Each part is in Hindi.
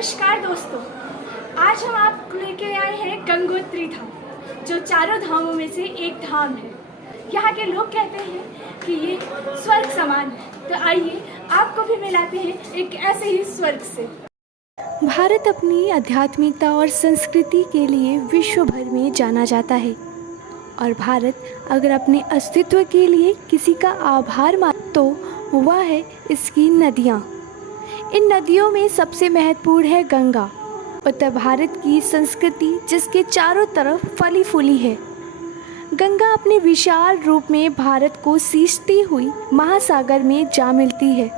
नमस्कार दोस्तों, आज हम आपको लेके आए हैं गंगोत्री धाम, जो चारों धामों में से एक धाम है। यहाँ के लोग कहते हैं कि ये स्वर्ग समान है। तो आइए आपको भी मिलाते हैं एक ऐसे ही स्वर्ग से। भारत अपनी आध्यात्मिकता और संस्कृति के लिए विश्व भर में जाना जाता है और भारत अगर अपने अस्तित्व के लिए किसी का आभार माने तो वह है इसकी नदियाँ। इन नदियों में सबसे महत्वपूर्ण है गंगा, उत्तर भारत की संस्कृति जिसके चारों तरफ फली फूली है। गंगा अपने विशाल रूप में भारत को सींचती हुई महासागर में जा मिलती है,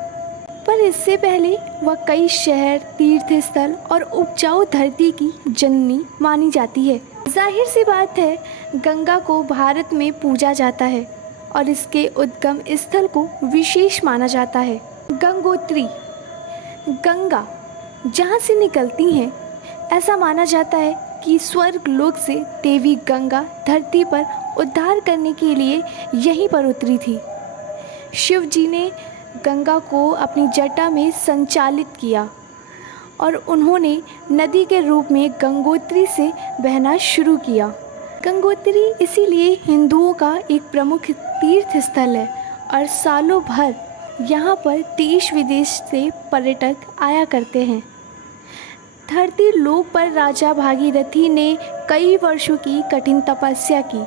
पर इससे पहले वह कई शहर, तीर्थ स्थल और उपजाऊ धरती की जननी मानी जाती है। जाहिर सी बात है, गंगा को भारत में पूजा जाता है और इसके उद्गम स्थल को विशेष माना जाता है। गंगोत्री, गंगा जहाँ से निकलती हैं, ऐसा माना जाता है कि स्वर्ग लोक से देवी गंगा धरती पर उद्धार करने के लिए यहीं पर उतरी थी। शिव जी ने गंगा को अपनी जटा में संचालित किया और उन्होंने नदी के रूप में गंगोत्री से बहना शुरू किया। गंगोत्री इसीलिए हिंदुओं का एक प्रमुख तीर्थ स्थल है और सालों भर यहाँ पर देश विदेश से पर्यटक आया करते हैं। धरती लोक पर राजा भागीरथी ने कई वर्षों की कठिन तपस्या की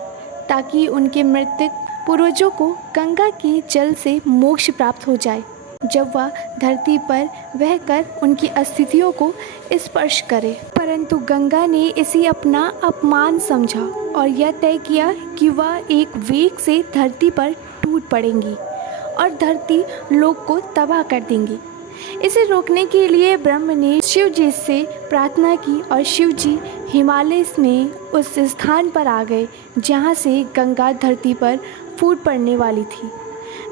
ताकि उनके मृतक पूर्वजों को गंगा के जल से मोक्ष प्राप्त हो जाए। जब वह धरती पर बहकर उनकी अस्थियों को स्पर्श करे, परंतु गंगा ने इसे अपना अपमान समझा और यह तय किया कि वह एक वेग से धरती पर टूट पड़ेंगी और धरती लोक को तबाह कर देंगी। इसे रोकने के लिए ब्रह्मा ने शिव जी से प्रार्थना की और शिव जी हिमालय में उस स्थान पर आ गए जहाँ से गंगा धरती पर फूट पड़ने वाली थी।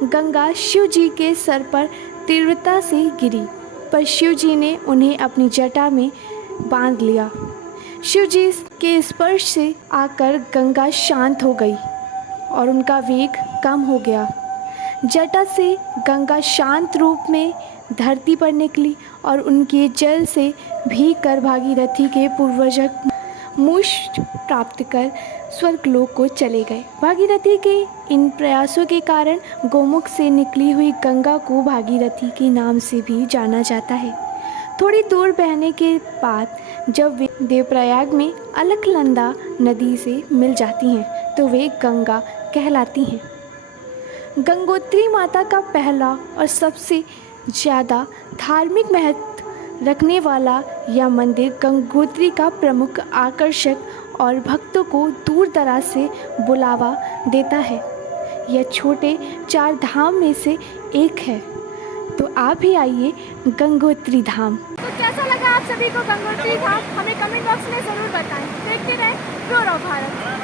गंगा शिव जी के सर पर तीव्रता से गिरी, पर शिव जी ने उन्हें अपनी जटा में बांध लिया। शिव जी के स्पर्श से आकर गंगा शांत हो गई और उनका वेग कम हो गया। जटा से गंगा शांत रूप में धरती पर निकली और उनके जल से भीग कर भागीरथी के पूर्वज मोक्ष प्राप्त कर स्वर्गलोक को चले गए। भागीरथी के इन प्रयासों के कारण गोमुख से निकली हुई गंगा को भागीरथी के नाम से भी जाना जाता है। थोड़ी दूर बहने के बाद जब वे देवप्रयाग में अलकनंदा नदी से मिल जाती हैं तो वे गंगा कहलाती हैं। गंगोत्री माता का पहला और सबसे ज़्यादा धार्मिक महत्व रखने वाला यह मंदिर गंगोत्री का प्रमुख आकर्षक और भक्तों को दूर दराज से बुलावा देता है। यह छोटे 4 धाम में से एक है, तो आप भी आइए गंगोत्री धाम। तो कैसा लगा आप सभी को गंगोत्री धाम? हमें कमेंट बॉक्स में ज़रूर बताएं। देखते रहें प्योर ऑफ भारत।